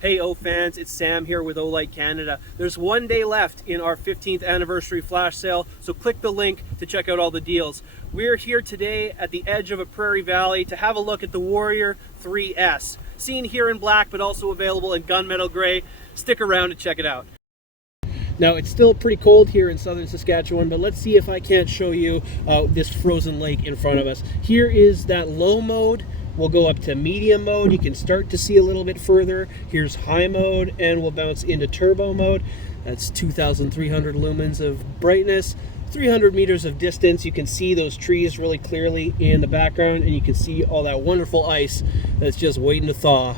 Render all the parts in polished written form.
Hey O fans, it's Sam here with Olight Canada. There's one day left in our 15th anniversary flash sale, so click the link to check out all the deals. We're here today at the edge of a prairie valley to have a look at the Warrior 3S. Seen here in black, but also available in gunmetal gray. Stick around to check it out. Now, it's still pretty cold here in southern Saskatchewan, but let's see if I can't show you this frozen lake in front of us. Here is that low mode. We'll go up to medium mode. You can start to see a little bit further. Here's high mode, and we'll bounce into turbo mode. That's 2,300 lumens of brightness, 300 meters of distance. You can see those trees really clearly in the background, and you can see all that wonderful ice that's just waiting to thaw.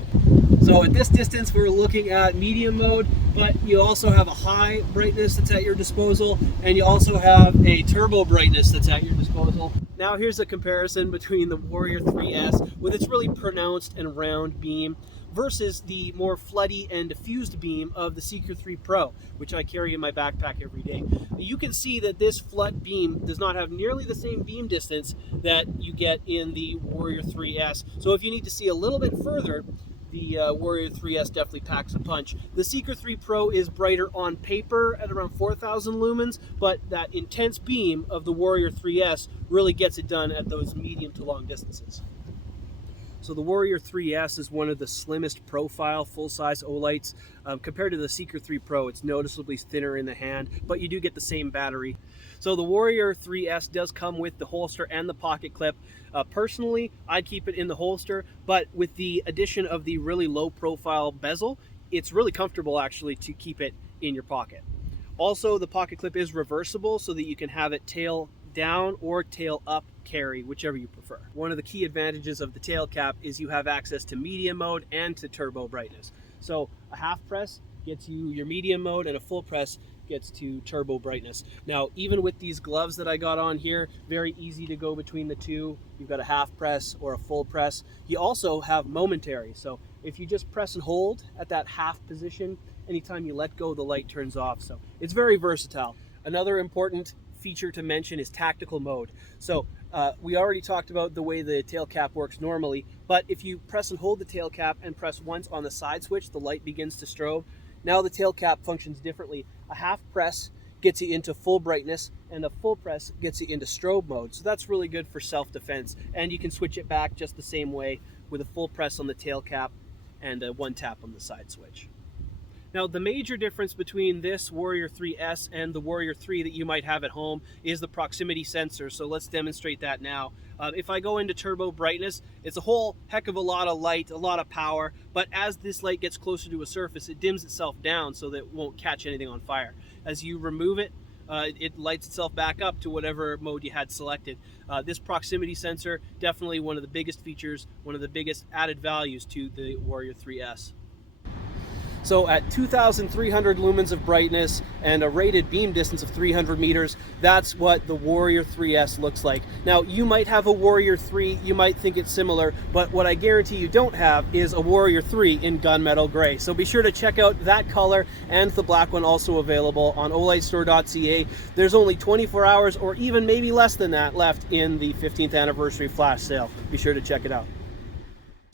So at this distance, we're looking at medium mode, but you also have a high brightness that's at your disposal, and you also have a turbo brightness that's at your disposal. Now here's a comparison between the Warrior 3S with its really pronounced and round beam versus the more floody and diffused beam of the Seeker 3 Pro, which I carry in my backpack every day. You can see that this flood beam does not have nearly the same beam distance that you get in the Warrior 3S. So if you need to see a little bit further, the Warrior 3S definitely packs a punch. The Seeker 3 Pro is brighter on paper at around 4,000 lumens, but that intense beam of the Warrior 3S really gets it done at those medium to long distances. So the Warrior 3S is one of the slimmest profile full-size Olights. Compared to the Seeker 3 Pro, it's noticeably thinner in the hand, but you do get the same battery. So the Warrior 3S does come with the holster and the pocket clip. Personally, I'd keep it in the holster, but with the addition of the really low profile bezel, it's really comfortable actually to keep it in your pocket. Also, the pocket clip is reversible so that you can have it tail down or tail up carry, whichever you prefer. One of the key advantages of the tail cap is you have access to medium mode and to turbo brightness. So a half press gets you your medium mode, and a full press gets to turbo brightness. Now, even with these gloves that I got on here, very easy to go between the two. You've got a half press or a full press. You also have momentary. So if you just press and hold at that half position, anytime you let go, the light turns off. So it's very versatile. Another important feature to mention is tactical mode. So we already talked about the way the tail cap works normally, but if you press and hold the tail cap and press once on the side switch, the light begins to strobe. Now the tail cap functions differently. A half press gets you into full brightness, and a full press gets you into strobe mode. So that's really good for self-defense, and you can switch it back just the same way with a full press on the tail cap and a one tap on the side switch. Now, the major difference between this Warrior 3S and the Warrior 3 that you might have at home is the proximity sensor. So let's demonstrate that now. If I go into turbo brightness, it's a whole heck of a lot of light, a lot of power, but as this light gets closer to a surface, it dims itself down so that it won't catch anything on fire. As you remove it, it lights itself back up to whatever mode you had selected. This proximity sensor, definitely one of the biggest features, one of the biggest added values to the Warrior 3S. So at 2,300 lumens of brightness and a rated beam distance of 300 meters, that's what the Warrior 3S looks like. Now, you might have a Warrior 3, you might think it's similar, but what I guarantee you don't have is a Warrior 3 in gunmetal gray. So be sure to check out that color and the black one, also available on olightstore.ca. There's only 24 hours or even maybe less than that left in the 15th anniversary flash sale. Be sure to check it out.